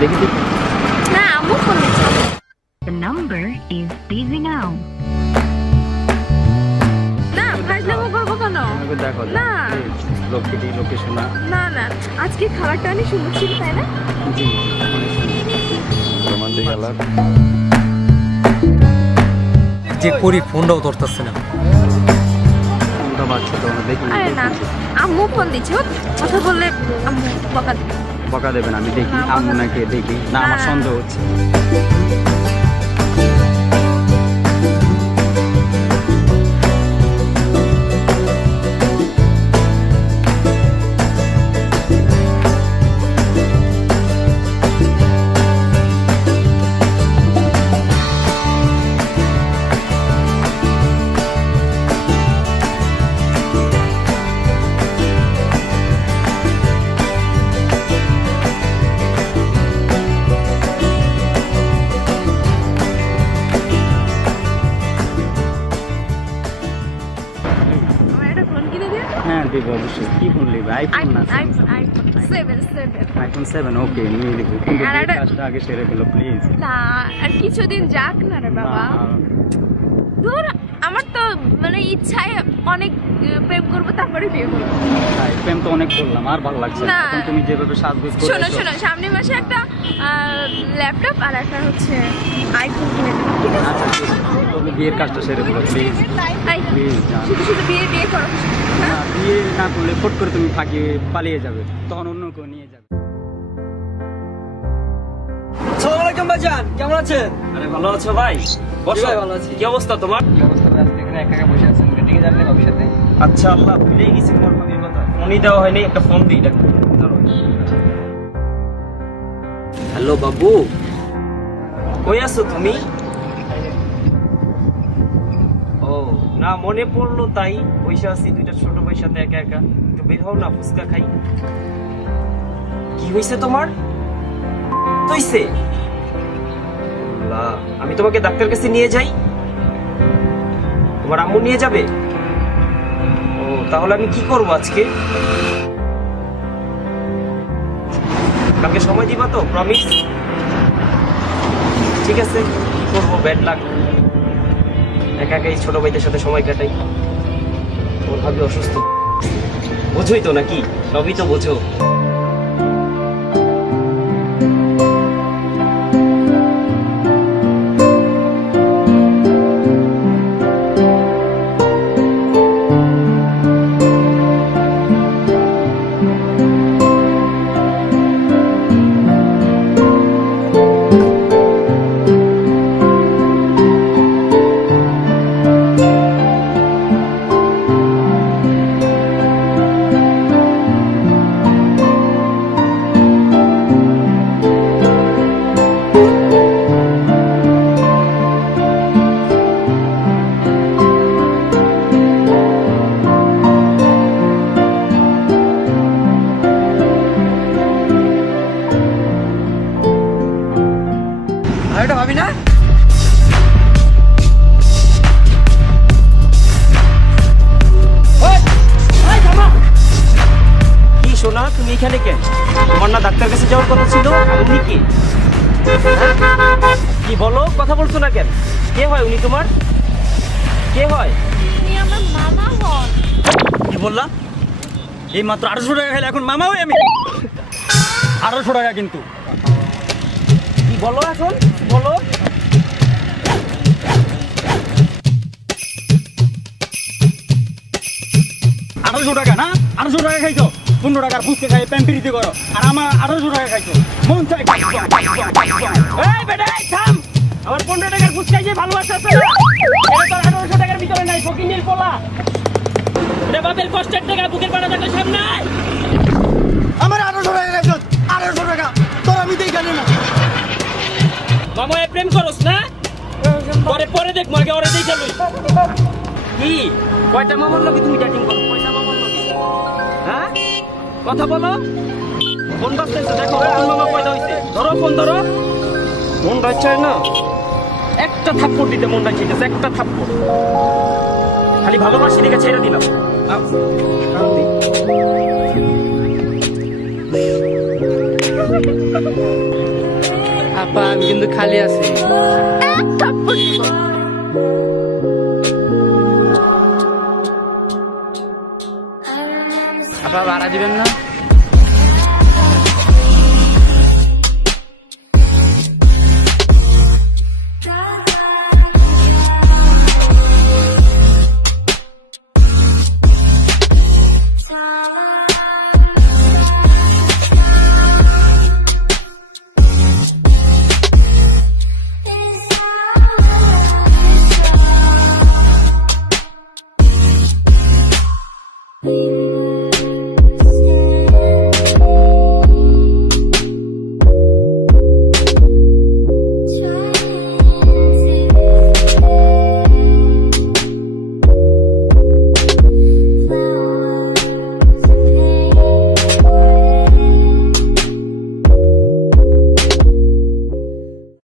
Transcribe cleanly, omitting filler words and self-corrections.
দেখি দেখি। না আম্মু ফোন দিচ্ছে। The number is busy now. না ফাজলামো করবো কেন? আমাকে দেখো না। লক্ষ্মীটি লোকেশন না। না না আজকে খাবারটা অনেক সুন্দর ছিল তাই না? জি অনেক সুন্দর রোমান্টিক আলাপ। যে করি ফোনটাও ধরতেছে না। কোনটা বাচ্চা তো দেখি। আরে না আম্মু ফোন দিচ্ছে কথা বললে আম্মু বকা দিবে। বকা দেবেন আমি দেখি না, বকা আম্মু নাকি দেখি না আমার না। সন্দেহ হচ্ছে। আমার একটা ফোন কিনে দিও। হ্যাঁ দেবো অবশ্যই। কি ফোন নেবে? আইফোন না আইফোন 7 আইফোন 7 ওকে নিয়ে নেবো কিন্তু আর এই একটা- কাজটা আগে সেরে ফেলো প্লিজ। না আর কিছুদিন যাক না রে বাবা। ধুর আমার তো মানে ইচ্ছায় অনেক প্রেম করবো তারপরে বিয়ে করবো। প্রেম তো অনেক করলাম আর ভালো লাগছে না। না। এখন তুমি যেভাবে সাজগোজ করে শোনো এসো- শোনো সামনের মাসে একটা ল্যাপটপ আর একটা হচ্ছে আইফোন কিনে দেবো ঠিক আছে? আচ্ছা ঠিক আছে। তুমি বিয়ের কাজটা সেরে ফেলো প্লিজ এই, প্লিজ জান। শুধু শুধু বিয়ে বিয়ে করো না, হ্যাঁ? বিয়ে না করলে ফট করে তুমি ফাঁকিয়ে পালিয়ে যাবে তখন অন্য কেউ নিয়ে যাবে। আসসালামু আলাইকুম ভাইজান, কেমন আছেন? আরে ভালো আছো ভাই? বসো। ভাই, ভালো আছি। কি অবস্থা তোমার? কি অবস্থা ভাই? আপনি এখানে একা একা বসে আছেন, মিটিং এ যাবেন ভবিষ্যতে? আচ্ছা আল্লাহ ভুলেই গেছি তোমার ভাবির কথা। ফোনই দেওয়া হয়নি, একটা ফোন দিই দেখো। হ্যালো বাবু, কই আছো তুমি? ও না মনে পড়লো তাই পয়সা আছি দুইটা ছোট ভাইয়ের সাথে একা একা। একটু বের হও না, ফুচকা খাই। কি হয়েছে তোমার? হইছে আল্লাহ, আমি তোমাকে ডাক্তার কাছে নিয়ে যাই? তোমার আম্মু নিয়ে যাবে? ও তাহলে আমি কি করব আজকে? কালকে সময় দিবা তো, প্রমিস? ঠিক আছে, কি করবো, ব্যাড লাক। একা একা এই ছোট ভাইদের সাথে সময় কাটাই। ওর ভাবি অসুস্থ, বোঝোই তো নাকি? সবই তো বোঝো। আর এটা ভাবি না? কি সোনা, তুমি এখানে কেন? তোমার না ডাক্তার কাছে যাওয়ার কথা ছিল? উনি কি? কি বলো, কথা বলছো না কেন? কে হয় উনি তোমার? কে হয়? উনি আমার মামা হন। কি বললাম? এই মাত্র 800 টাকা খাইলে এখন মামা হই আমি? 800 টাকা কিন্তু। কি বলো এখন? বলো। আঠারোশো টাকা না? 800 টাকা খাইছো, 15 টাকার ফুচকা খাই প্যাম্পিরিতে করো আর আমার 800 টাকা খাইছো। মন চাই এই বেটা, এই থাম। আমার 15 টাকার ফুচকাই যে ভালোবাসা আছে না, এটা তো 1800 টাকার ভিতরে নাই, ফকিন্নির পোলা। এটা বাপের কষ্টের টাকা, বুকের পাটা থাকলে সামনে আয়। আমার 800 টাকা খাইছো, 800 টাকা তোর আমি দেই জানি না। মামা এ প্রেম করস না? পরে পরে দেখ, আগে ওরে দেখে লই। কি কয়টা মামার লগে তুমি চ্যাটিং করো? কয়টা মামার লগে? হ্যাঁ কথা বলো। ফোন বাজতেছে, দেখো আর মামা কয়টা হইছে। ধরো ফোন, ধরো। মন রাখছে না, একটা থাপ্পড় দিতে মন রাখছে, একটা থাপ্পড়। খালি ভালোবাসি দেখে ছেড়ে দিলাম। খালি আছে। এক থাপ্পড় দিব। আপা ভাড়া দিবেন না?